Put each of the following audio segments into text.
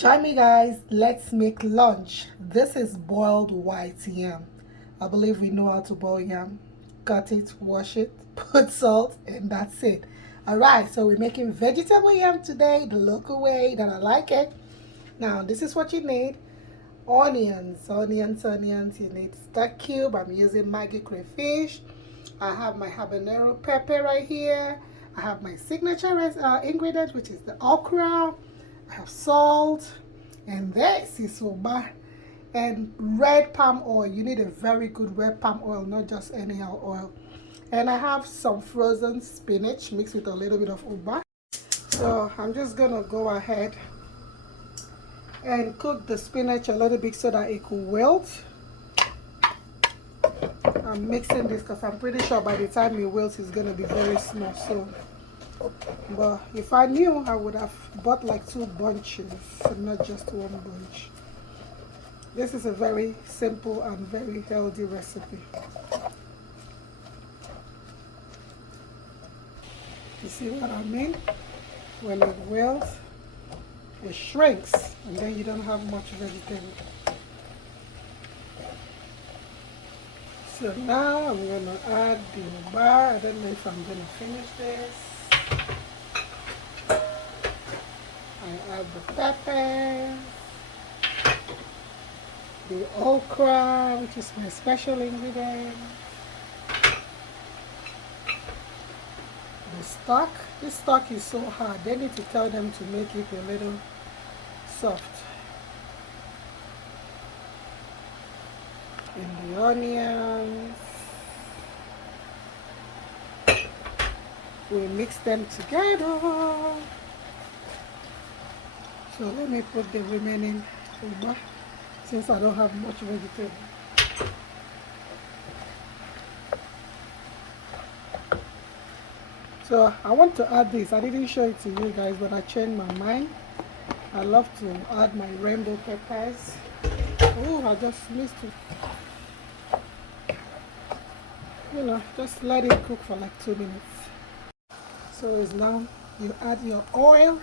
Join me guys, let's make lunch. This is boiled white yam. I believe we know how to boil yam. Cut it, wash it, put salt, and that's it. Alright, so we're making vegetable yam today, the local way that I like it. Now, this is what you need. Onions. You need stock cube. I'm using Maggi crayfish. I have my habanero pepper right here. I have my signature ingredient, which is the okra. I have salt, and this is Ugba and red palm oil. You need a very good red palm oil, not just anyhow oil. And I have some frozen spinach mixed with a little bit of Ugba. So I'm just gonna go ahead and cook the spinach a little bit so that it could wilt. I'm mixing this because I'm pretty sure by the time it wilts it's gonna be very small. So, but if I knew, I would have bought like 2 bunches and not just 1 bunch. This is a very simple and very healthy recipe. You see what I mean? When it wilts, it shrinks and then you don't have much vegetable. So now I'm going to add the Ugba. I don't know if I'm going to finish this. I add the pepper, the okra, which is my special ingredient, the stock. This stock is so hard. They need to tell them to make it a little soft. And the onions. We mix them together. So let me put the remaining Ugba since I don't have much vegetable. So I want to add this. I didn't show it to you guys, but I changed my mind. I love to add my rainbow peppers. Oh, I just missed it. You know, just let it cook for like 2 minutes. So it's now you add your oil.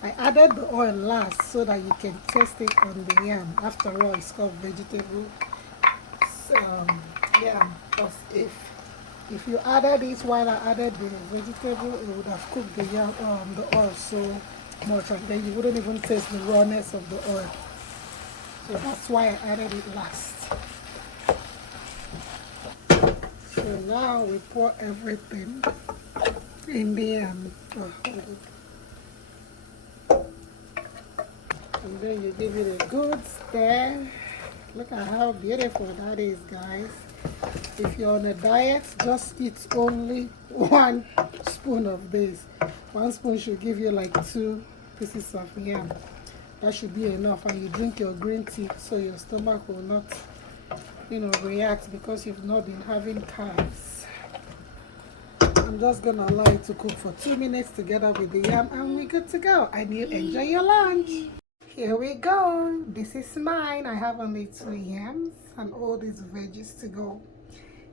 I added the oil last so that you can taste it on the yam. After all, it's called vegetable yam. Because if you added it while I added the vegetable, it would have cooked the yam, the oil so much, and then you wouldn't even taste the rawness of the oil. So that's why I added it last. So now we pour everything in the yam. And then you give it a good stir. Look at how beautiful that is, guys. If you're on a diet, just eat only 1 spoon of this. 1 spoon should give you like 2 pieces of yam. That should be enough. And you drink your green tea so your stomach will not, react because you've not been having carbs. I'm just gonna allow it to cook for 2 minutes together with the yam and we're good to go. And you enjoy your lunch. Here we go. This is mine. I have only 2 yams and all these veggies to go.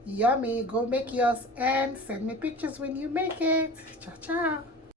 Yummy. Go make yours and send me pictures when you make it. Ciao, ciao.